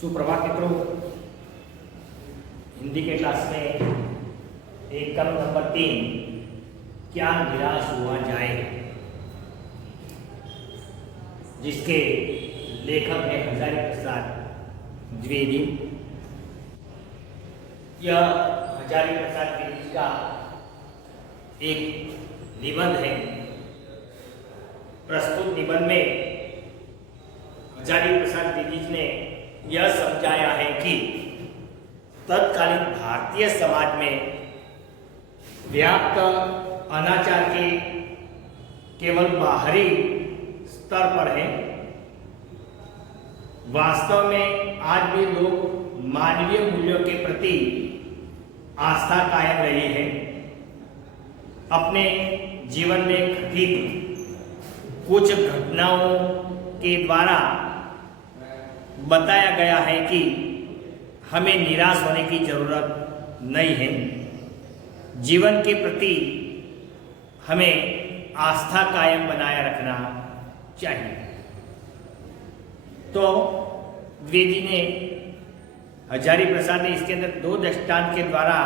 सुप्रभात मित्रों, हिंदी के क्लास में एकम नंबर 3 क्या निराश हुआ जाए, जिसके लेखक हैं हजारी प्रसाद द्विवेदी। यह हजारी प्रसाद द्विवेदी का एक निबंध है। प्रस्तुत निबंध में हजारी प्रसाद द्विवेदी ने यह समझाया है कि तत्कालीन भारतीय समाज में व्याप्त अनाचार के केवल बाहरी स्तर पर है। वास्तव में आज भी लोग मानवीय मूल्यों के प्रति आस्था कायम रही है। अपने जीवन में घटित कुछ घटनाओं के द्वारा बताया गया है कि हमें निराश होने की जरूरत नहीं है। जीवन के प्रति हमें आस्था कायम बनाए रखना चाहिए। तो द्विवेदी ने, हजारी प्रसाद ने इसके अंदर 2 दृष्टांत के द्वारा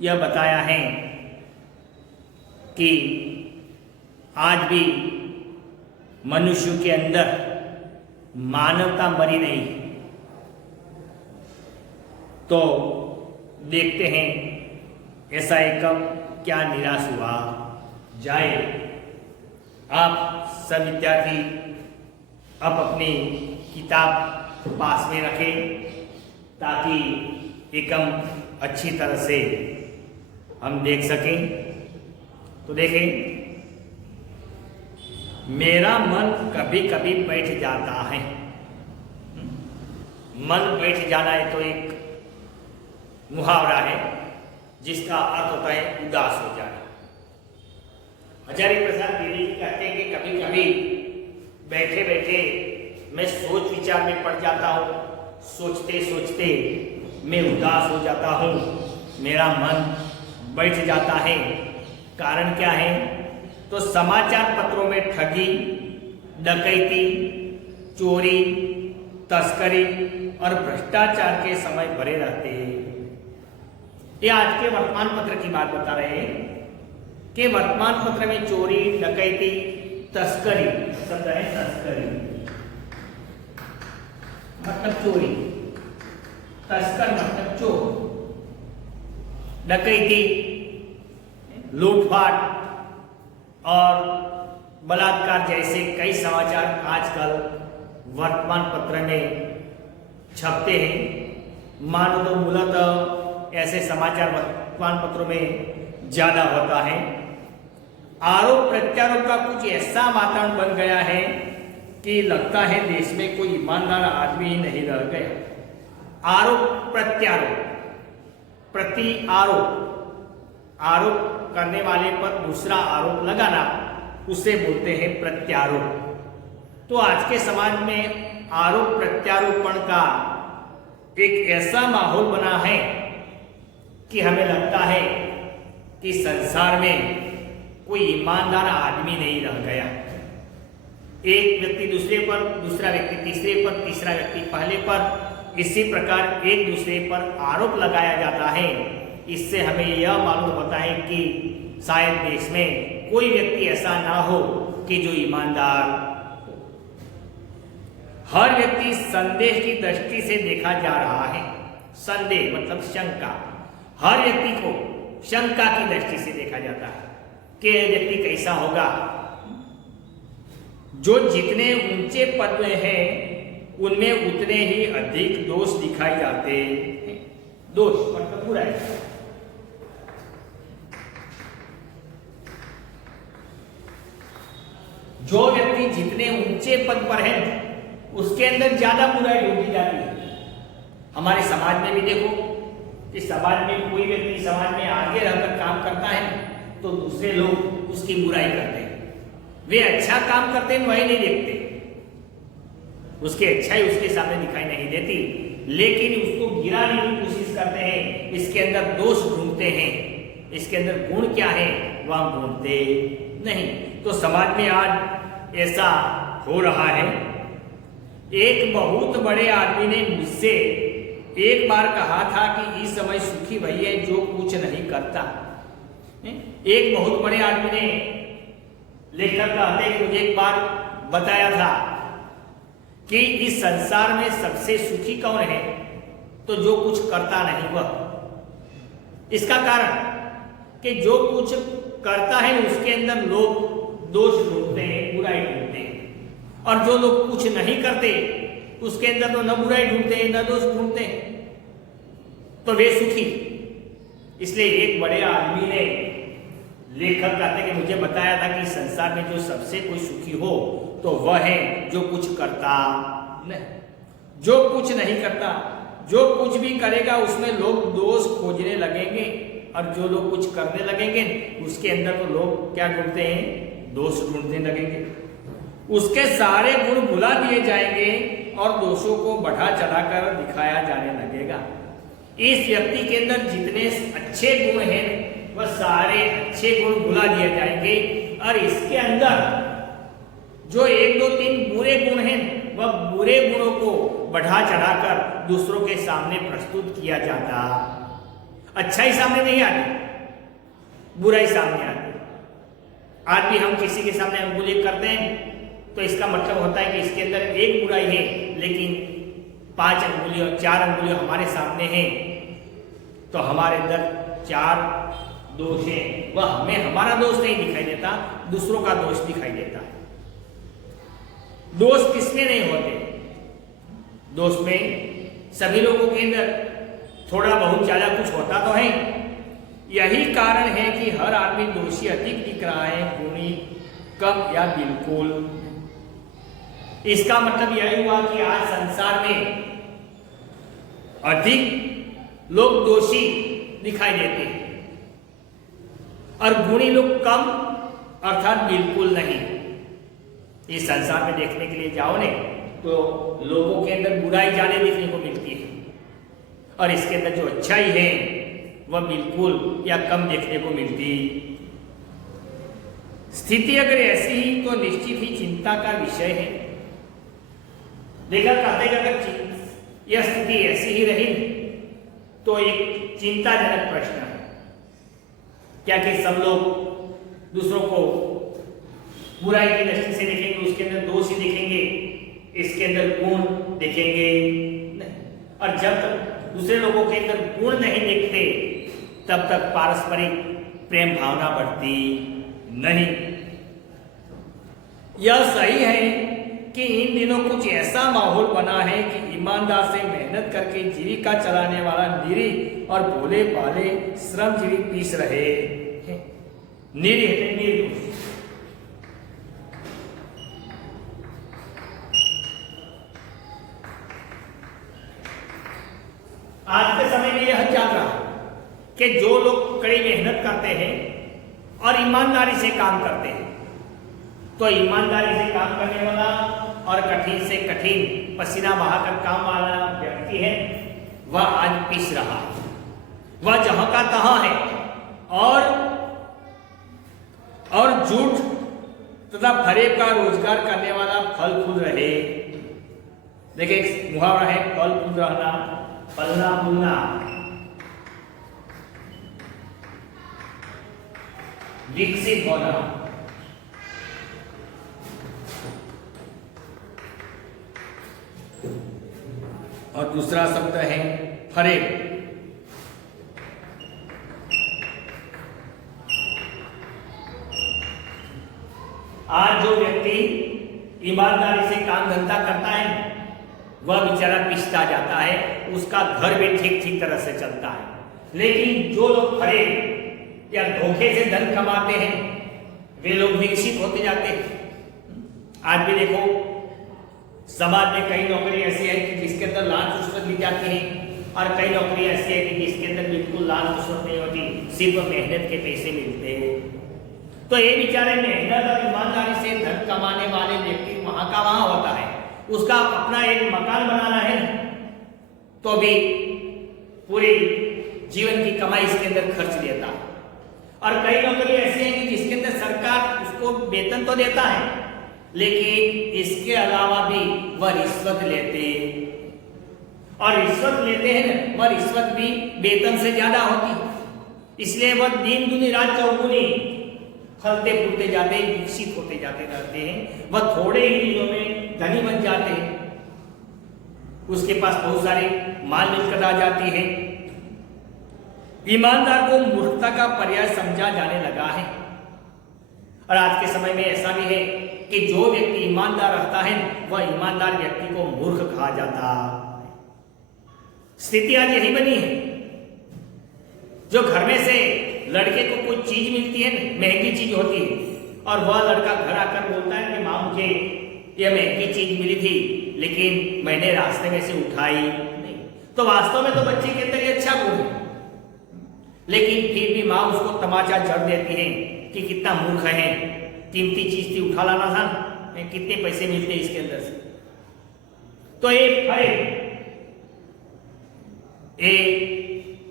यह बताया है कि आज भी मनुष्य के अंदर मानवता मरी नहीं है। तो देखते हैं ऐसा एकम क्या निराश हुआ जाए। आप सब विद्यार्थी अब अपनी किताब पास में रखें ताकि एकम अच्छी तरह से हम देख सकें। तो देखें, मेरा मन कभी कभी बैठ जाता है। मन बैठ जाना है तो एक मुहावरा है जिसका अर्थ होता है उदास हो जाना। हजारी प्रसाद द्विवेदी कहते हैं कि कभी कभी बैठे बैठे मैं सोच विचार में पड़ जाता हूँ, सोचते सोचते मैं उदास हो जाता हूँ, मेरा मन बैठ जाता है। कारण क्या है? तो समाचार पत्रों में ठगी, डकैती, चोरी, तस्करी और भ्रष्टाचार के समय भरे रहते हैं। ये आज के वर्तमान पत्र की बात बता रहे हैं कि वर्तमान पत्र में चोरी, डकैती, तस्करी शब्द है। तस्करी मतलब चोरी, तस्कर मतलब चोर, डकैती, लूटपाट और बलात्कार जैसे कई समाचार आजकल वर्तमान पत्र में छपते हैं। मानो तो मूलतः ऐसे समाचार वर्तमान पत्रों में ज़्यादा होता है। आरोप प्रत्यारोप का कुछ ऐसा वातावरण बन गया है कि लगता है देश में कोई ईमानदार आदमी ही नहीं रह गया। आरोप प्रत्यारोप, प्रति आरोप, आरोप करने वाले पर दूसरा आरोप लगाना, उसे बोलते हैं प्रत्यारोप। तो आज के समाज में आरोप प्रत्यारोपण का एक ऐसा माहौल बना है कि हमें लगता है कि संसार में कोई ईमानदार आदमी नहीं रह गया। एक व्यक्ति दूसरे पर, दूसरा व्यक्ति तीसरे पर, तीसरा व्यक्ति पहले पर, इसी प्रकार एक दूसरे पर आरोप लगाया जाता है। इससे हमें यह मालूम होता है कि शायद देश में कोई व्यक्ति ऐसा ना हो कि जो ईमानदार हो। हर व्यक्ति संदेह की दृष्टि से देखा जा रहा है। संदेह मतलब शंका। हर व्यक्ति को शंका की दृष्टि से देखा जाता है कि यह व्यक्ति कैसा होगा। जो जितने ऊंचे पद में है उनमें उतने ही अधिक दोष दिखाए जाते हैं। दोष मतलब बुराई। जो व्यक्ति जितने ऊंचे पद पर है उसके अंदर ज्यादा बुराई ढूंढी जाती है। हमारे समाज में भी देखो कि समाज में कोई व्यक्ति समाज में आगे रहकर काम करता है तो दूसरे लोग उसकी बुराई करते हैं। वे अच्छा काम करते हैं वही नहीं देखते, उसकी अच्छाई उसके सामने दिखाई नहीं देती, लेकिन उसको गिराने की कोशिश करते हैं। इसके अंदर दोष ढूंढते हैं, इसके अंदर गुण क्या है वह ढूंढते नहीं। तो समाज में आज ऐसा हो रहा है एक बहुत बड़े आदमी ने मुझसे एक बार कहा था कि इस समय सुखी वही है जो कुछ नहीं करता। एक बहुत बड़े आदमी ने, लेखक कहते हैं, मुझे एक बार बताया था कि इस संसार में सबसे सुखी कौन है, तो जो कुछ करता नहीं वह। इसका कारण कि जो कुछ करता है उसके अंदर लोग दोष ढूंढते हैं, बुराई ढूंढते हैं, और जो लोग कुछ नहीं करते उसके अंदर तो न बुराई ढूंढते हैं न दोष ढूंढते हैं, तो वे सुखी। इसलिए एक बड़े आदमी ने, लेखक कहते हैं कि मुझे बताया था कि संसार में जो सबसे कोई सुखी हो तो वह है जो कुछ करता नहीं, जो कुछ नहीं करता। जो कुछ भी करेगा उसमें लोग दोष खोजने लगेंगे, और जो लोग कुछ करने लगेंगे उसके अंदर तो लोग क्या ढूंढते हैं, दोष ढूंढने लगेंगे। उसके सारे गुण भुला दिए जाएंगे और दोषों को बढ़ा चढ़ाकर दिखाया जाने लगेगा। इस व्यक्ति के अंदर जितने अच्छे गुण हैं वह सारे अच्छे गुण भुला दिए जाएंगे, और इसके अंदर जो 1 2 3 बुरे गुण हैं वह बुरे गुणों को बढ़ा चढ़ाकर दूसरों के सामने प्रस्तुत किया जाता। अच्छाई सामने नहीं आती, बुराई सामने आती। आज भी हम किसी के सामने अंगुली करते हैं तो इसका मतलब होता है कि इसके अंदर एक बुराई है, लेकिन 5 अंगुलियों 4 अंगुलियों हमारे सामने हैं, तो हमारे अंदर 4 दोष हैं। वह हमें हमारा दोष नहीं दिखाई देता, दूसरों का दोष दिखाई देता है। दोष किसमें नहीं होते? दोष में सभी लोगों के अंदर थोड़ा बहुत ज्यादा कुछ होता तो है। यही कारण है कि हर आदमी दोषी अधिक दिख रहा है, गुणी कम या बिल्कुल। इसका मतलब यही हुआ कि आज संसार में अधिक लोग दोषी दिखाई देते हैं और गुणी लोग कम अर्थात बिल्कुल नहीं। इस संसार में देखने के लिए जाओ ने तो लोगों के अंदर बुराई ज्यादा देखने को मिलती है, और इसके अंदर जो अच्छाई है वह बिल्कुल या कम देखने को मिलती। स्थिति अगर ऐसी ही तो निश्चित ही चिंता का विषय है। लेखक कहते हैं अगर यह स्थिति ऐसी ही रही तो एक चिंताजनक प्रश्न है, क्या कि सब लोग दूसरों को बुराई की दृष्टि से देखेंगे, उसके अंदर दोष ही देखेंगे, इसके अंदर गुण देखेंगे नहीं। और जब तक दूसरे लोगों के अंदर गुण नहीं देखते तब तक पारस्परिक प्रेम भावना बढ़ती नहीं। यह सही है कि इन दिनों कुछ ऐसा माहौल बना है कि ईमानदार से मेहनत करके जीविका चलाने वाला निरीह और भोले भाले श्रमजीवी पीस रहे हैं। निरीह निर्दोष। आज के समय में यह चल रहा है कि जो लोग कड़ी मेहनत करते हैं और ईमानदारी से काम करते हैं, तो ईमानदारी से काम करने वाला और कठिन से कठिन पसीना बहाकर काम वाला व्यक्ति है, वह आज पिस रहा है, वह जहां का तहां है, और झूठ तथा फरेब का रोजगार करने वाला फल फूल रहे। देखिए मुहावरा है, फल फूल रहना, फलना फूलना। विकसित होना। और दूसरा शब्द है फरेब। आज जो व्यक्ति ईमानदारी से काम धंधा करता है वह बेचारा पिसता जाता है, उसका घर भी ठीक ठीक तरह से चलता है। लेकिन जो लोग फरेब या धोखे से धन कमाते हैं वे लोग विकसित होते जाते हैं। आज भी देखो समाज में कई नौकरी ऐसी है कि जिसके अंदर लांच रुश्वत ली जाती है, और कई नौकरी ऐसी है कि जिसके अंदर बिल्कुल लांच रुश्वत नहीं होती, सिर्फ मेहनत के पैसे मिलते हैं। तो ये बेचारे मेहनत और ईमानदारी से धन कमाने वाले व्यक्ति वहां का वहां होता है, उसका अपना एक मकान बनाना है तो भी पूरी जीवन की कमाई इसके अंदर खर्च देता है। और कई नौकरी ऐसी है कि जिसके अंदर सरकार उसको वेतन तो देता है, लेकिन इसके अलावा भी वह रिश्वत लेते, और रिश्वत लेते हैं ना, वह रिश्वत भी वेतन से ज्यादा होती, इसलिए वह दिन दुनी रात चौगुनी फलते फूलते जाते हैं, विकसित होते जाते रहते हैं। वह थोड़े ही दिनों में धनी बन जाते हैं, उसके पास बहुत सारे माल मिलकर आ जाती है। ईमानदार को मूर्खता का पर्याय समझा जाने लगा है, और आज के समय में ऐसा भी है कि जो व्यक्ति ईमानदार रहता है वह ईमानदार व्यक्ति को मूर्ख कहा जाता। स्थिति आज यही बनी है। जो घर में से लड़के को कोई चीज मिलती है, महंगी चीज होती है, और वह लड़का घर आकर बोलता है कि माँ मुझे यह महंगी चीज मिली थी लेकिन मैंने रास्ते में से उठाई नहीं, तो वास्तव में तो बच्चे के अंदर ये अच्छा गुण है, लेकिन फिर भी माँ उसको तमाचा जड़ देती है कि कितना मूर्ख है, कीमती चीज थी उठा लाना था, कितने पैसे मिलते इसके अंदर से। तो ये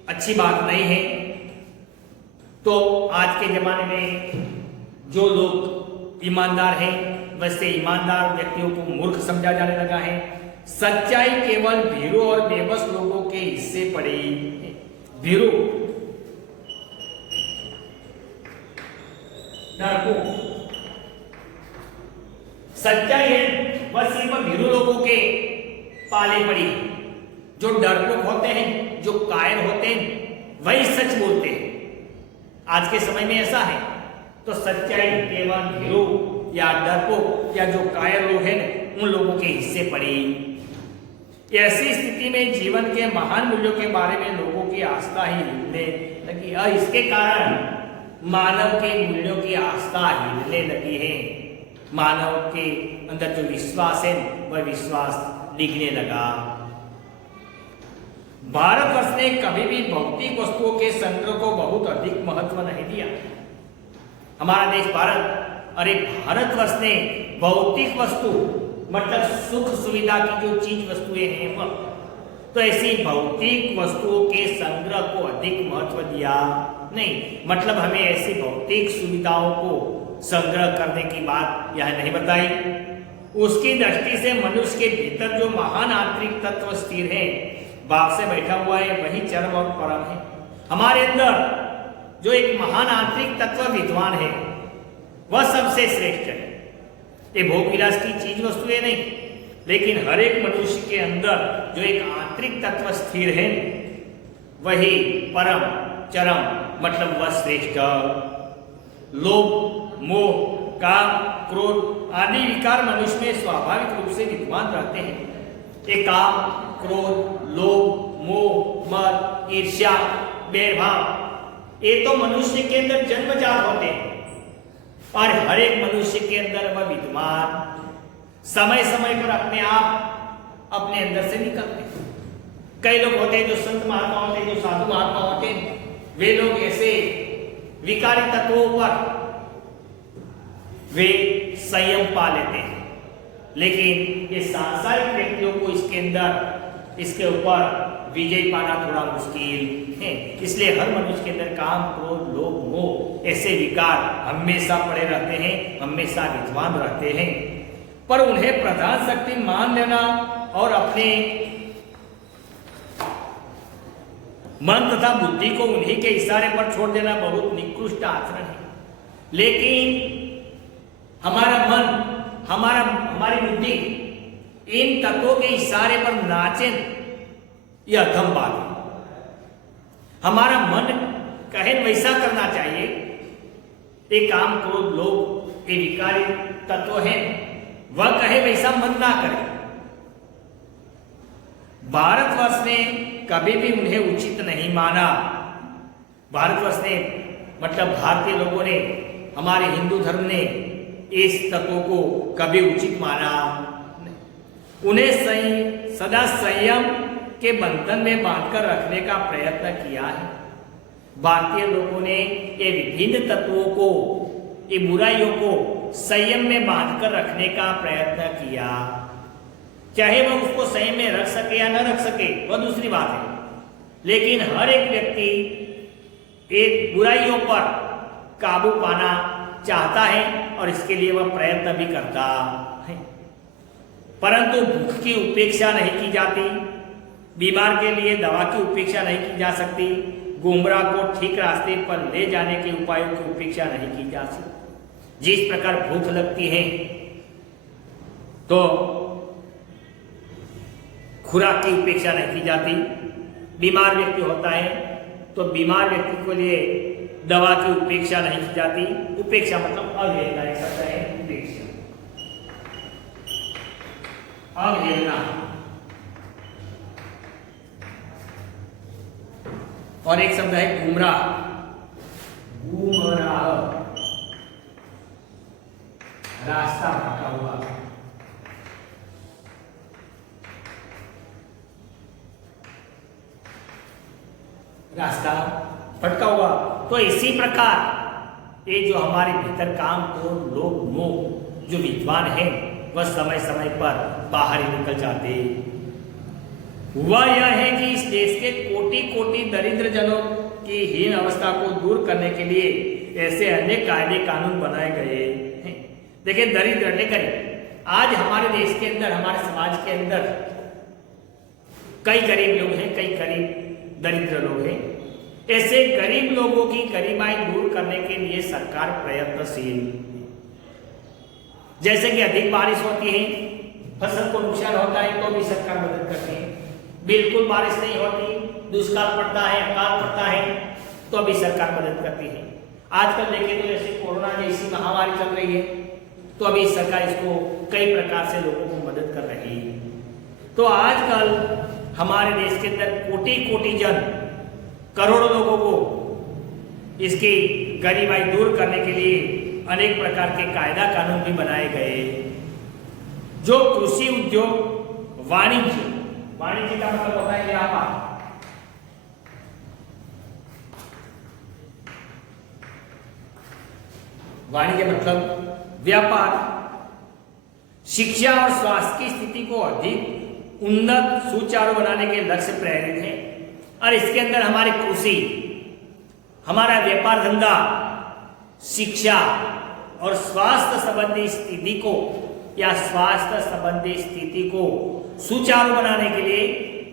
अच्छी बात नहीं है। तो आज के जमाने में जो लोग ईमानदार हैं वैसे ईमानदार व्यक्तियों को मूर्ख समझा जाने लगा है। सच्चाई केवल भीरू और बेबस लोगों के हिस्से पड़ी है। भीरू सच्चाई है वह सिर्फ भीरू लोगों के पाले पड़ी है। जो डरपोक होते हैं, जो कायर होते हैं, वही सच बोलते हैं। आज के समय में ऐसा है। तो सच्चाई केवल भीरू या डरपोक या जो कायर लोग हैं उन लोगों के हिस्से पड़ी। ऐसी स्थिति में जीवन के महान मूल्यों के बारे में लोगों की आस्था ही हिलने लगी, और इसके कारण मानव के मूल्यों की आस्था हिलने लगी है। मानव के अंदर जो विश्वास है वह विश्वास दिखने लगा। भारतवर्ष ने कभी भी भौतिक वस्तुओं के संग्रह को बहुत अधिक महत्व नहीं दिया। हमारा देश भारत, अरे भारतवर्ष ने भौतिक वस्तु मतलब सुख सुविधा की जो चीज वस्तुएं हैं वह, तो ऐसी भौतिक वस्तुओं के संग्रह को अधिक महत्व दिया नहीं। मतलब हमें ऐसी भौतिक सुविधाओं को संग्रह करने की बात यह नहीं बताई। उसकी दृष्टि से मनुष्य के भीतर जो महान आंतरिक तत्व स्थिर है, बाप से बैठा हुआ है, वही चरम और परम है। हमारे अंदर जो एक महान आंतरिक तत्व विद्वान है वह सबसे श्रेष्ठ है। ये भोग विलास की चीज वस्तुएं नहीं, लेकिन हर एक मनुष्य के अंदर जो एक आंतरिक तत्व स्थिर है वही परम चरम मतलब वह श्रेष्ठ। लोभ, मोह, काम, क्रोध आदि विकार मनुष्य में स्वाभाविक रूप से विद्यमान रहते हैं। ये काम, क्रोध, लोभ, मोह, मद, ईर्ष्या, बैरभाव ये तो मनुष्य के अंदर जन्मजात होते हैं, और हर एक मनुष्य के अंदर वह विद्यमान समय समय पर अपने आप अपने अंदर से निकलते हैं। कई लोग होते हैं जो संत महात्मा होते हैं, जो साधु महात्मा होते हैं, वे लोग ऐसे विकारी तत्वों पर वे संयम पा लेते हैं, लेकिन ये सांसारिक व्यक्तियों को इसके ऊपर विजय पाना थोड़ा मुश्किल है। इसलिए हर मनुष्य के अंदर काम, क्रोध, लोभ, मोह ऐसे विकार हमेशा पड़े रहते हैं, हमेशा विद्वान रहते हैं, पर उन्हें प्रधान शक्ति मान लेना और अपने मन तथा बुद्धि को उन्हीं के इशारे पर छोड़ देना बहुत निकृष्ट आचरण है। लेकिन हमारा मन, हमारी बुद्धि इन तत्वों के इशारे पर नाचे, यह अधम बात है। हमारा मन कहे वैसा करना चाहिए। एक काम, क्रोध, लोभ ये विकारी तत्व है, वह कहे वैसा मन ना करे। भारतवर्ष ने कभी भी उन्हें उचित नहीं माना। भारतवर्ष ने मतलब भारतीय लोगों ने, हमारे हिंदू धर्म ने इस तत्वों को कभी उचित माना। उन्हें सदा संयम के बंधन में बांधकर रखने का प्रयत्न किया है। भारतीय लोगों ने ये विभिन्न तत्वों को, ये बुराइयों को संयम में बांधकर रखने का प्रयत्न किया। चाहे वह उसको संयम में रख सके या न रख सके वह दूसरी बात है, लेकिन हर एक व्यक्ति एक बुराइयों पर काबू पाना चाहता है और इसके लिए वह प्रयत्न भी करता है, परंतु भूख की उपेक्षा नहीं की जाती, बीमार के लिए दवा की उपेक्षा नहीं की जा सकती, गुमराह को ठीक रास्ते पर ले जाने के उपायों की उपेक्षा नहीं की जा सकती। जिस प्रकार भूख लगती है तो खुराक की उपेक्षा नहीं की जाती, बीमार व्यक्ति होता है तो बीमार व्यक्ति के लिए दवा की उपेक्षा नहीं की जाती। उपेक्षा मतलब अवहेलना, एक शब्द है उपेक्षा, अवहेलना। और एक शब्द है गुमराह, गुमराह, रास्ता भटका हुआ। रास्ता भटका हुआ। तो इसी प्रकार ये जो हमारे भीतर काम को लोग मोह जो विद्वान हैं वह समय समय पर बाहर ही निकल जाते। वह यह है कि इस देश के कोटि कोटि दरिद्र जनों की हीन अवस्था को दूर करने के लिए ऐसे अनेक कायदे कानून बनाए गए हैं। देखिए, दरिद्र लेकर आज हमारे देश के अंदर, हमारे समाज के अंदर कई गरीब लोग हैं, कई गरीब दरिद्र लोग हैं। ऐसे गरीब लोगों की गरीबाई दूर करने के लिए सरकार प्रयत्नशील। जैसे कि अधिक बारिश होती है, फसल को नुकसान होता है तो भी सरकार मदद करती है। बिल्कुल बारिश नहीं होती, दुष्काल पड़ता है, अकाल पड़ता है तो भी सरकार मदद करती है। आजकल देखें तो जैसे कोरोना जैसी महामारी चल रही है तो अभी सरकार इसको कई प्रकार से लोगों को मदद कर रही है। तो आजकल हमारे देश के अंदर कोटि कोटि जन, करोड़ों लोगों को इसकी गरीबाई दूर करने के लिए अनेक प्रकार के कायदा कानून भी बनाए गए। जो कृषि उद्योग, वाणिज्य, वाणिज्य का मतलब होता है व्यापार, वाणिज्य मतलब व्यापार, शिक्षा और स्वास्थ्य की स्थिति को अधिक उन्नत सुचारू बनाने के लक्ष्य प्रेरित है। और इसके अंदर हमारी कृषि, हमारा व्यापार धंधा, शिक्षा और स्वास्थ्य संबंधी स्थिति को या स्वास्थ्य संबंधी स्थिति को सुचारू बनाने के लिए,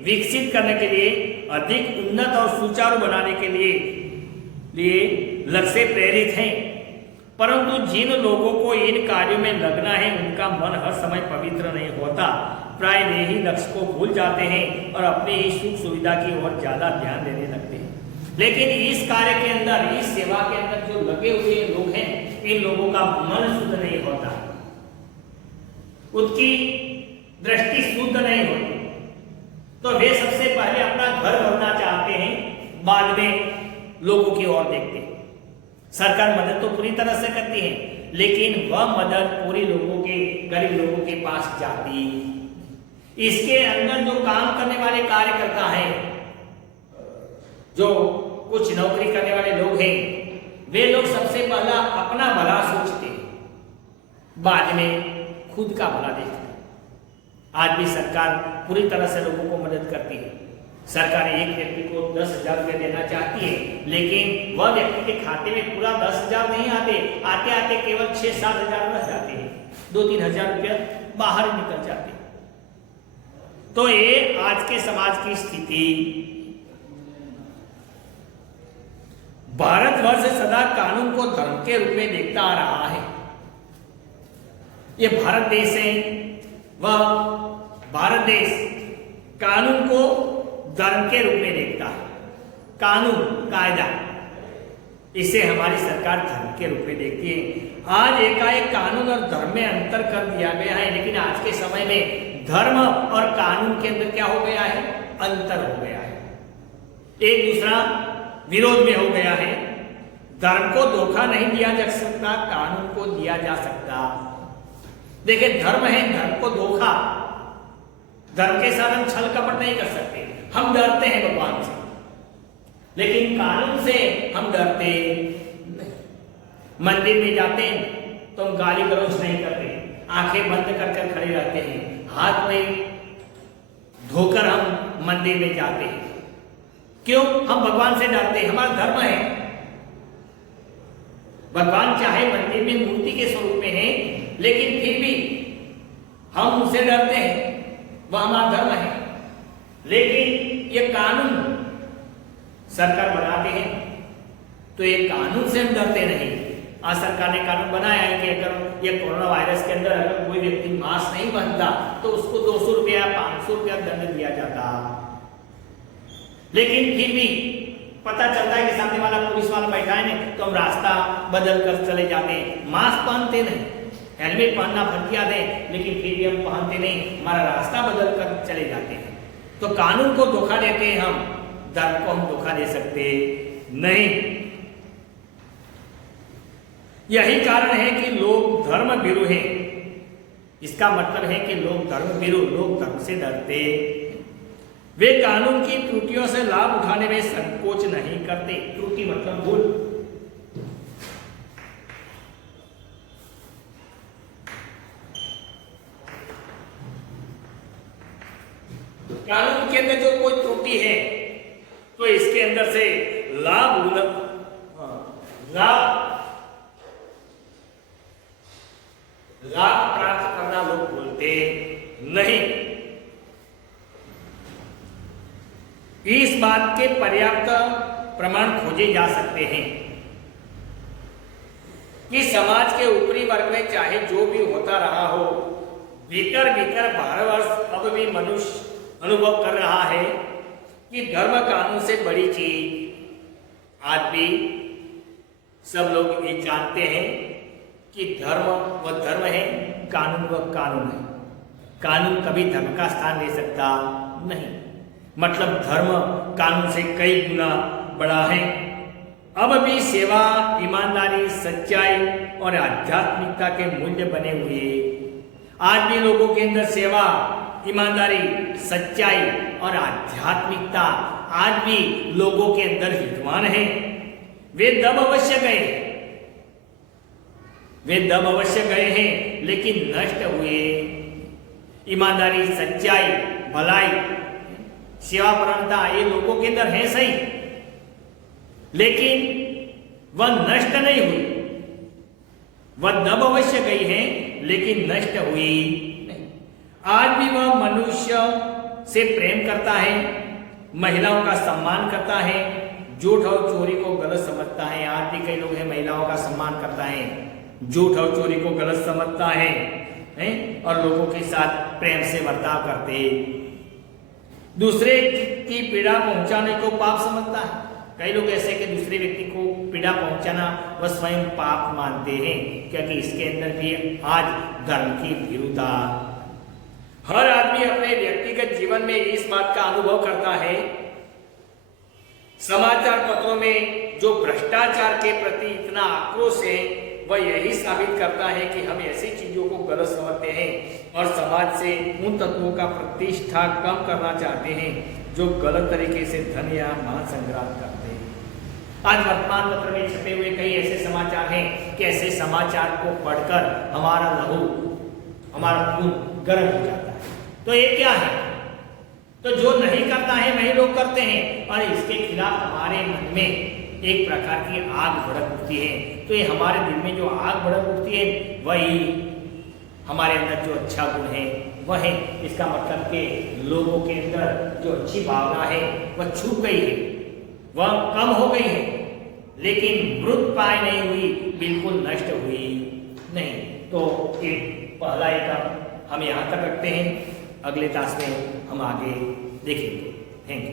विकसित करने के लिए, अधिक उन्नत और सुचारू बनाने के लिए लक्ष्य प्रेरित हैं। परंतु जिन लोगों को इन कार्यों में लगना है उनका मन हर समय पवित्र नहीं होता, प्राय वे ही लक्ष्य को भूल जाते हैं और अपनी ही सुख सुविधा की ओर ज्यादा ध्यान देने लगते हैं। लेकिन इस कार्य के अंदर, इस सेवा के अंदर जो लगे हुए लोग हैं, इन लोगों का मन शुद्ध नहीं होता, उनकी दृष्टि शुद्ध नहीं होती, तो वे सबसे पहले अपना घर भरना चाहते हैं, बाद में लोगों की ओर देखते हैं। सरकार मदद तो पूरी तरह से करती है, लेकिन वह मदद पूरी लोगों के, गरीब लोगों के पास जाती। इसके अंदर जो काम करने वाले कार्यकर्ता हैं, जो कुछ नौकरी करने वाले लोग हैं, वे लोग सबसे पहला अपना भला सोचते हैं, बाद में खुद का भला देखते हैं। आज भी सरकार पूरी तरह से लोगों को मदद करती है। सरकार एक व्यक्ति को 10,000 रुपये देना चाहती है, लेकिन वह व्यक्ति के खाते में पूरा 10,000 नहीं आते, आते आते केवल 6-7 हजार रह जाते हैं, 2-3 हजार रुपये बाहर निकल जाते हैं। तो ये आज के समाज की स्थिति। भारतवर्ष सदा कानून को धर्म के रूप में देखता आ रहा है। ये भारत देश है, वह भारत देश कानून को धर्म के रूप में देखता है। कानून, कायदा, इसे हमारी सरकार धर्म के रूप में देखती है। आज एकाएक कानून और धर्म में अंतर कर दिया गया है, लेकिन आज के समय में धर्म और कानून के अंदर क्या हो गया है? अंतर हो गया है, एक दूसरा विरोध में हो गया है। धर्म को धोखा नहीं दिया जा सकता, कानून को दिया जा सकता। देखिए, धर्म है, धर्म को धोखा, धर्म के साथ हम छल कपट नहीं कर सकते। हम डरते हैं भगवान से, लेकिन कानून से हम डरते नहीं। मंदिर में जाते हैं तो हम गाली गलौज नहीं करते, आंखें बंद कर खड़े रहते हैं, हाथ में धोकर हम मंदिर में जाते हैं। क्यों? हम भगवान से डरते हैं, हमारा धर्म है। भगवान चाहे मंदिर में मूर्ति के स्वरूप में है, लेकिन फिर भी हम उनसे डरते हैं, वह हमारा धर्म है। लेकिन ये कानून सरकार बनाते हैं, तो ये कानून से हम डरते नहीं। आज सरकार ने कानून बनाया है कि अगर ये कोरोना वायरस के अंदर अगर कोई व्यक्ति मास्क नहीं पहनता तो उसको 200 रुपया 500 रुपया दंड दिया जाता। लेकिन फिर भी पता चलता है कि सामने वाला पुलिस वाला बैठा है नहीं, तो हम रास्ता बदल कर चले जाते हैं। मास्क पहनते नहीं, हेलमेट पहनना बंद किया दें, लेकिन फिर भी हम पहनते नहीं, हमारा रास्ता बदल कर चले जाते हैं। तो कानून को धोखा देते हैं हम, धर्म को हम धोखा दे सकते नहीं। यही कारण है कि लोग धर्म भीरु हैं। इसका मतलब है कि लोग धर्म भीरु, लोग धर्म से डरते, वे कानून की त्रुटियों से लाभ उठाने में संकोच नहीं करते। त्रुटि मतलब भूल। कानून के अंदर जो कोई त्रुटि है तो इसके अंदर से लाभ प्राप्त करना लोग भूलते नहीं। इस बात के पर्याप्त प्रमाण खोजे जा सकते हैं कि समाज के ऊपरी वर्ग में चाहे जो भी होता रहा हो, भीतर भीतर 12 वर्ष अब भी मनुष्य अनुभव कर रहा है कि धर्म कानून से बड़ी चीज। आज भी सब लोग ये जानते हैं कि धर्म वह धर्म है, कानून वह कानून है। कानून कभी धर्म का स्थान ले सकता नहीं। मतलब धर्म कानून से कई गुना बड़ा है। अब भी सेवा, ईमानदारी, सच्चाई और आध्यात्मिकता के मूल्य बने हुए। आज भी लोगों के अंदर सेवा, ईमानदारी, सच्चाई और आध्यात्मिकता आज भी लोगों के अंदर विद्यमान है। वे दब अवश्य गए हैं, लेकिन नष्ट हुए। ईमानदारी, सच्चाई, भलाई, सेवापरायणता ये लोगों के अंदर है सही, लेकिन वह नष्ट नहीं हुई। वह दब अवश्य गई है, लेकिन नष्ट हुई नहीं। आज भी वह मनुष्य से प्रेम करता है, महिलाओं का सम्मान करता है, झूठ और चोरी को गलत समझता है। आज भी कई लोग हैं महिलाओं का सम्मान करता है, झूठ और चोरी को गलत समझता है और लोगों के साथ प्रेम से बर्ताव करते, दूसरे की पीड़ा पहुंचाने को पाप समझता है। कई लोग ऐसे कि दूसरे व्यक्ति को पीड़ा पहुंचाना वह स्वयं पाप मानते हैं, क्योंकि इसके अंदर भी आज धर्म की भीरुता। हर आदमी अपने व्यक्तिगत जीवन में इस बात का अनुभव करता है। समाचार पत्रों में जो भ्रष्टाचार के प्रति इतना आक्रोश है, वह यही साबित करता है कि हम ऐसी चीजों को गलत समझते हैं और समाज से उन तत्वों का प्रतिष्ठा कम करना चाहते हैं जो गलत तरीके से धन या मान संग्रह करते हैं। आज वर्तमान पत्र में छपे हुए कई ऐसे समाचार हैं कि ऐसे समाचार को पढ़कर हमारा लहू, हमारा खून गर्म हो जाता है। तो ये क्या है? तो जो नहीं करता है वही लोग करते हैं, और इसके खिलाफ हमारे मन में एक प्रकार की आग भड़क उठती है। तो ये हमारे दिल में जो आग भड़क उठती है, वही हमारे अंदर जो अच्छा गुण है वह है। इसका मतलब कि लोगों के अंदर जो अच्छी भावना है वह छूट गई है, वह कम हो गई है, लेकिन मृत पाए नहीं हुई, बिल्कुल नष्ट हुई नहीं। तो ये पहला एक हम यहाँ तक रखते हैं। अगले क्लास में हम आगे देखेंगे। Thank you.